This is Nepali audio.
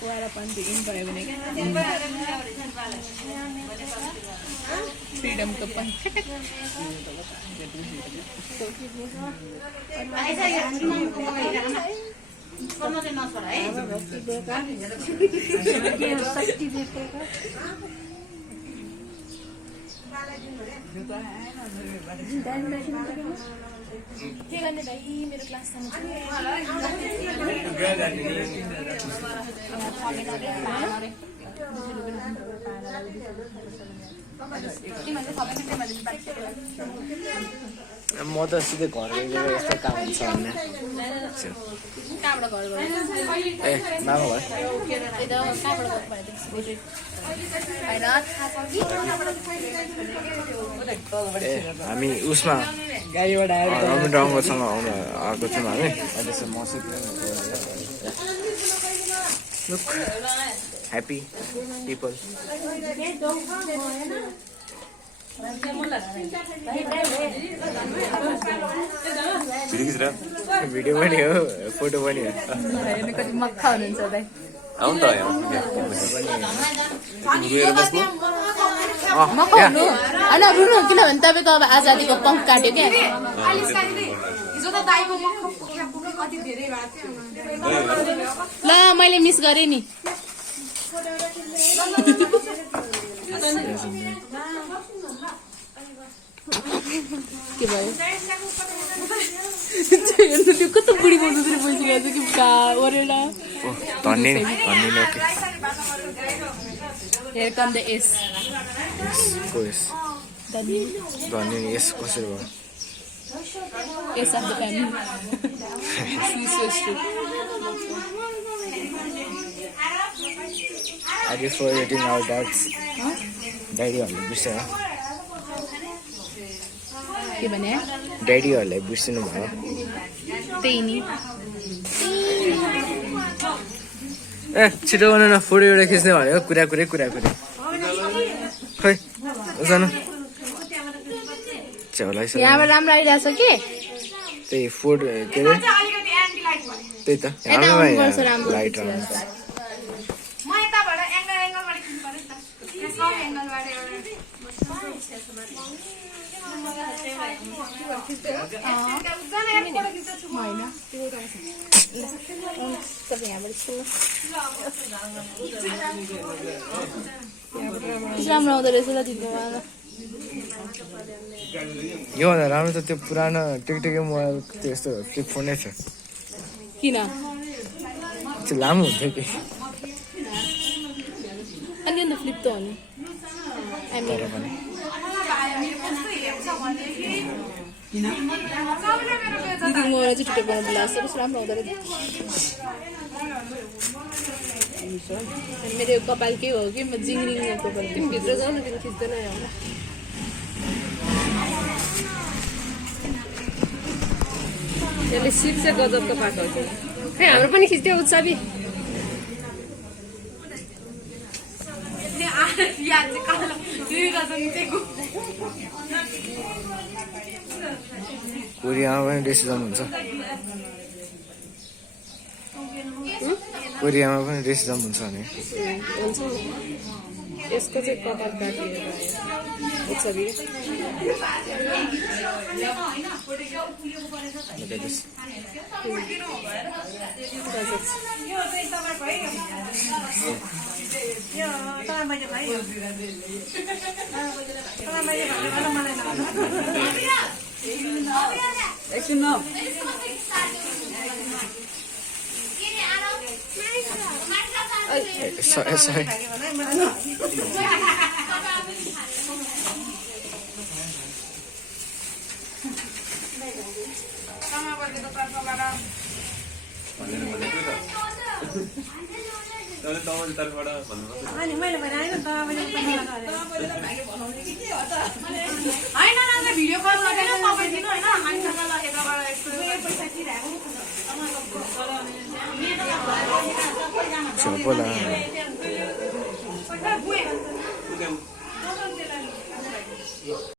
कुवारा पानी भयो भने क्या फ्रिडम तो पनि के गर्ने भाइ मेरो क्लास म त सिधै घर गएर यस्तो काम हुन्छ भन्ने कहाँबाट घर ए मामा घर ए हामी उसमा गाडीबाट आएर रङ्गसँग आएको छौँ हामी अहिलेसम्म मसित लुक ह्याप्पी पिपल भिडियो पनि हो फोटो पनि हो हेर्नु कति मक्खा हुनुहुन्छ दाइ आउनु त मक्खा हुनु होइन रुनु किनभने तपाईँको अब आजादीको पङ्ख काट्यो क्या ल मैले मिस गरेँ नि के भयो त्यो कस्तो बुढी बोल्नु बसिरहेको छ कि ओरेर धन्य हेयर कम द एस धन्य यस कसरी भयो S of the family Are you forgetting our dads? ड्याडीहरूले बिर्सेन के भने ड्याडीहरूलाई बिर्सिनु भयो त्यही नि ए छिटो गर्नु न फोटो एउटा खिच्ने भनेको कुरा खै जानु यहाँबाट राम्रो आइरहेछ कि त्यही फोटो के अरे त्यही त लाइट राम्रो आउँदो रहेछ ल दिदी योभन्दा राम्रो त त्यो पुरानो टिकटिके मोबाइल त्यस्तो फ्लिप फोनै छ किन त्यो लामो हुन्थ्यो कि अनि फ्लिप त हो नि तर पनि दिदी मोबाइल चाहिँ छिटो बनाउनु लाग्छ कस्तो राम्रो आउँदो रहेछ अनि मेरो कपाल के हो कि म जिङ्रिङ कपाल भित्र जाउँ न तिमी खिच्दैन होला यसले सिप चाहिँ गजबको पाएको हो खै हाम्रो पनि खिच्थ्यो उत्सवी कोरियामा पनि रेसिजम हुन्छ कोरियामा पनि रेसिजम हुन्छ भने हुन्छ यसको चाहिँ कपाल काटिएर उत्सवी एकछिन न sorry. Siapa lah?